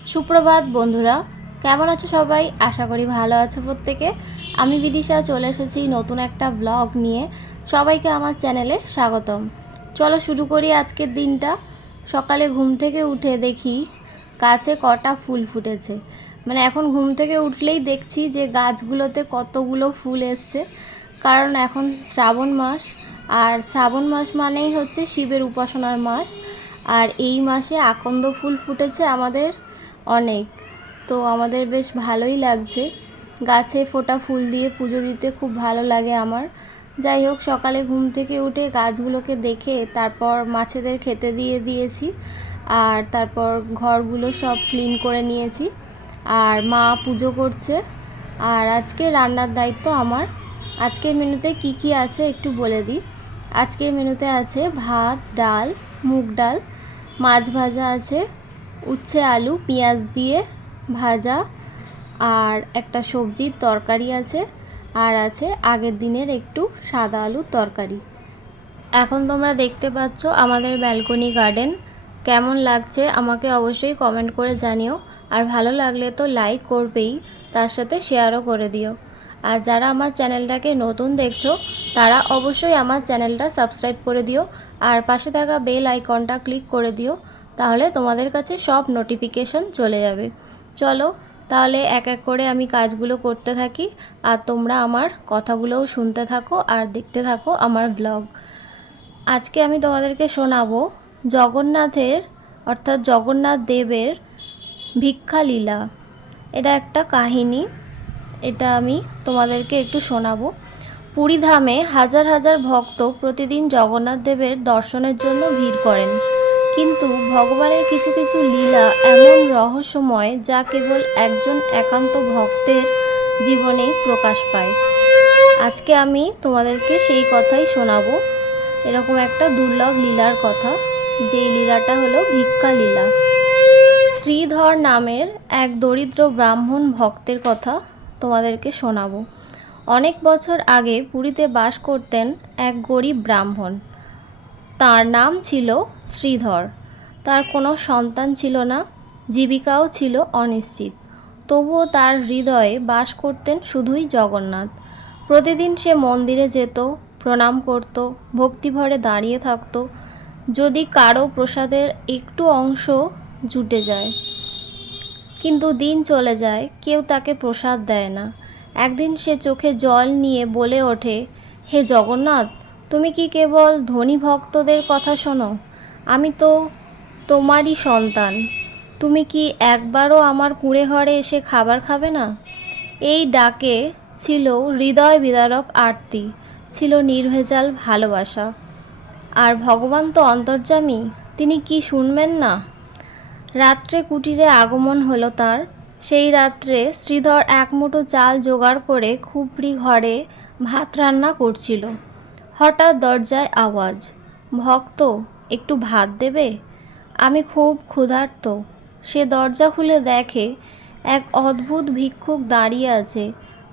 সুপ্রভাত বন্ধুরা, কেমন আছো সবাই? আশা করি ভালো আছো প্রত্যেকে। আমি বিদিশা চলে এসেছি নতুন একটা ব্লগ নিয়ে। সবাইকে আমার চ্যানেলে স্বাগতম। চলো শুরু করি আজকের দিনটা। সকালে ঘুম থেকে উঠে দেখি গাছে কটা ফুল ফুটেছে। মানে এখন ঘুম থেকে উঠলেই দেখছি যে গাছগুলোতে কতগুলো ফুল এসছে, কারণ এখন শ্রাবণ মাস। আর শ্রাবণ মাস মানেই হচ্ছে শিবের উপাসনার মাস। আর এই মাসে আকন্দ ফুল ফুটেছে আমাদের অনেক। তো আমাদের বেশ ভালোই লাগছে, গাছে ফোটা ফুল দিয়ে পুজো দিতে খুব ভালো লাগে আমার। যাই হোক, সকালে ঘুম থেকে উঠে গাছগুলোকে দেখে তারপর মাছেদের খেতে দিয়ে দিয়েছি, আর তারপর ঘরগুলো সব ক্লিন করে নিয়েছি। আর মা পুজো করছে, আর আজকে রান্নার দায়িত্ব আমার। আজকের মেনুতে কি কি আছে একটু বলে দিই। আজকের মেনুতে আছে ভাত, ডাল, মুগ ডাল, মাছ ভাজা আছে, উচ্ছে আলু পেঁয়াজ দিয়ে ভাজা, আর একটা সবজির তরকারি আছে, আর আছে আগের দিনের একটু সাদা আলুর তরকারি। এখন তোমরা দেখতে পাচ্ছ আমাদের ব্যালকনি গার্ডেন। কেমন লাগছে আমাকে অবশ্যই কমেন্ট করে জানিও, আর ভালো লাগলে তো লাইক করবেই, তার সাথে শেয়ারও করে দিও। আর যারা আমার চ্যানেলটাকে নতুন দেখছো তারা অবশ্যই আমার চ্যানেলটা সাবস্ক্রাইব করে দিও, আর পাশে থাকা বেল আইকনটা ক্লিক করে দিও, তাহলে তোমাদের কাছে সব নোটিফিকেশন চলে যাবে। চলো তাহলে এক এক করে আমি কাজগুলো করতে থাকি, আর তোমরা আমার কথাগুলোও শুনতে থাকো আর দেখতে থাকো আমার ব্লগ। আজকে আমি তোমাদেরকে শোনাবো জগন্নাথের, অর্থাৎ জগন্নাথ দেবের ভিক্ষা লীলা। এটা একটা কাহিনী, এটা আমি তোমাদেরকে একটু শোনাবো। পুরীধামে হাজার হাজার ভক্ত প্রতিদিন জগন্নাথ দেবের দর্শনের জন্য ভিড় করেন, কিন্তু ভগবানের কিছু কিছু লীলা এমন রহস্যময় যা কেবল একজন একান্ত ভক্তের জীবনেই প্রকাশ পায়। আজকে আমি তোমাদেরকে সেই কথাই শোনাবো, এরকম একটা দুর্লভ লীলার কথা, যেই লীলাটা হলো ভিক্ষা লীলা। শ্রীধর নামের এক দরিদ্র ব্রাহ্মণ ভক্তের কথা তোমাদেরকে শোনাবো। অনেক বছর আগে পুরীতে বাস করতেন এক গরিব ব্রাহ্মণ। তার নাম ছিল শ্রীধর। তার কোনো সন্তান ছিল না, জীবিকাও ছিল অনিশ্চিত। তবুও তার হৃদয়ে বাস করতেন শুধুই জগন্নাথ। প্রতিদিন সে মন্দিরে যেত, প্রণাম করত, ভক্তিভরে দাঁড়িয়ে থাকত, যদি কারো প্রসাদের একটু অংশ জুটে যায়। কিন্তু দিন চলে যায়, কেউ তাকে প্রসাদ দেয় না। একদিন সে চোখে জল নিয়ে বলে ওঠে, হে জগন্নাথ, তুমি কি কেবল ধনী ভক্তদের কথা শোনো? আমি তো তোমারই সন্তান। তুমি কি একবারও আমার কুঁড়ে ঘরে এসে খাবার খাবে না? এই ডাকে ছিল হৃদয় বিদারক আরতি, ছিল নির্ভেজাল ভালোবাসা। আর ভগবান তো অন্তর্যামী, তিনি কি শুনবেন না? রাত্রে কুটিরে আগমন হলো তার। সেই রাত্রে শ্রীধর এক মুঠো চাল জোগাড় করে খুপড়ি ঘরে ভাত রান্না করছিল। হঠাৎ দরজায় আওয়াজ, ভক্ত, একটু ভাত দেবে? আমি খুব ক্ষুধার্ত। সে দরজা খুলে দেখে এক অদ্ভুত ভিক্ষুক দাঁড়িয়ে আছে,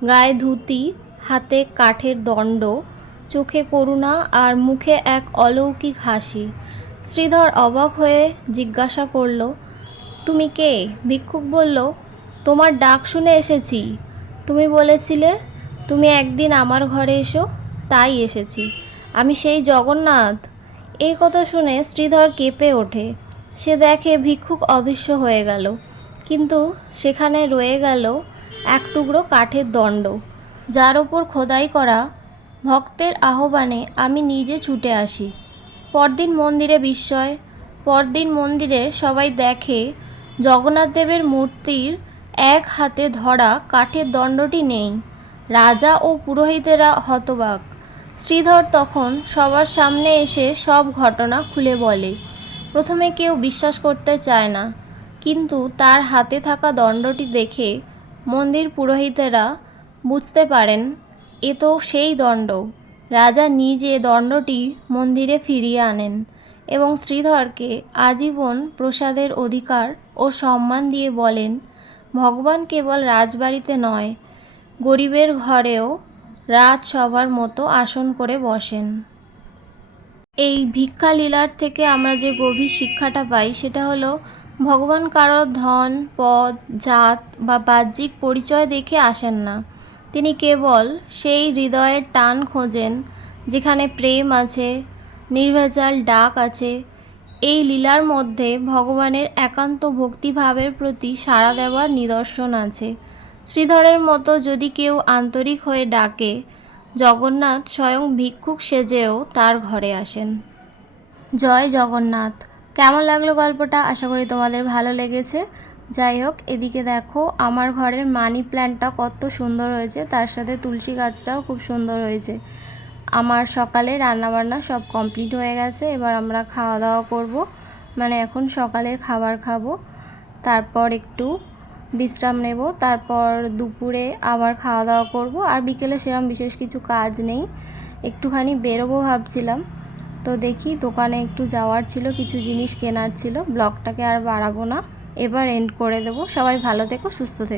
গায়ে ধুতি, হাতে কাঠের দণ্ড, চোখে করুণা আর মুখে এক অলৌকিক হাসি। শ্রীধর অবাক হয়ে জিজ্ঞাসা করল, তুমি কে? ভিক্ষুক বলল, তোমার ডাক শুনে এসেছি। তুমি বলেছিলে তুমি একদিন আমার ঘরে এসো, তাই এসেছি। আমি সেই জগন্নাথ। এই কথা শুনে শ্রীধর কেঁপে ওঠে। সে দেখে ভিক্ষুক অদৃশ্য হয়ে গেল, কিন্তু সেখানে রয়ে গেল এক টুকরো কাঠের দণ্ড, যার ওপর খোদাই করা, ভক্তের আহ্বানে আমি নিজে ছুটে আসি। পরদিন মন্দিরে বিস্ময়। পরদিন মন্দিরে সবাই দেখে জগন্নাথ দেবের মূর্তির এক হাতে ধরা কাঠের দণ্ডটি নেই। রাজা ও পুরোহিতেরা হতবাক। শ্রীধর তখন সবার সামনে এসে সব ঘটনা খুলে বলে। প্রথমে কেউ বিশ্বাস করতে চায় না, কিন্তু তার হাতে থাকা দণ্ডটি দেখে মন্দির পুরোহিতেরা বুঝতে পারেন এ তো সেই দণ্ড। রাজা নিজে দণ্ডটি মন্দিরে ফিরিয়ে আনেন এবং শ্রীধরকে আজীবন প্রসাদের অধিকার ও সম্মান দিয়ে বলেন, ভগবান কেবল রাজবাড়িতে নয়, গরিবের ঘরেও রাজসভার মতো আসন করে বসেন। এই ভিক্ষা লীলার থেকে আমরা যে গভীর শিক্ষাটা পাই সেটা হলো, ভগবান কারো ধন, পদ, জাত বা বাহ্যিক পরিচয় দেখে আসেন না। তিনি কেবল সেই হৃদয়ের টান খোঁজেন যেখানে প্রেম আছে, নির্ভেজাল ডাক আছে। এই লীলার মধ্যে ভগবানের একান্ত ভক্তিভাবের প্রতি সাড়া দেওয়ার নিদর্শন আছে। শ্রীধরের মতো যদি কেউ আন্তরিক হয়ে ডাকে, জগন্নাথ স্বয়ং ভিক্ষুক সেজেও তার ঘরে আসেন। জয় জগন্নাথ। কেমন লাগলো গল্পটা? আশা করি তোমাদের ভালো লেগেছে। যাই হোক, এদিকে দেখো আমার ঘরের মানি প্ল্যান্টটা কত সুন্দর হয়েছে, তার সাথে তুলসী গাছটাও খুব সুন্দর হয়েছে। আমার সকালে রান্নাবান্না সব কমপ্লিট হয়ে গেছে। এবার আমরা খাওয়া দাওয়া করব, মানে এখন সকালের খাবার খাবো, তারপর একটু বিশ্রাম নেব, তারপর দুপুরে আবার খাওয়া দাওয়া করব। আর বিকেলে সেরকম বিশেষ কিছু কাজ নেই, একটুখানি বেরোবো ভাবছিলাম। তো দেখি, দোকানে একটু যাওয়ার ছিল, কিছু জিনিস কেনার ছিল। ব্লগটাকে আর বাড়াবো না, এবার এন্ড করে দেবো। সবাই ভালো থেকো, সুস্থ থেকো।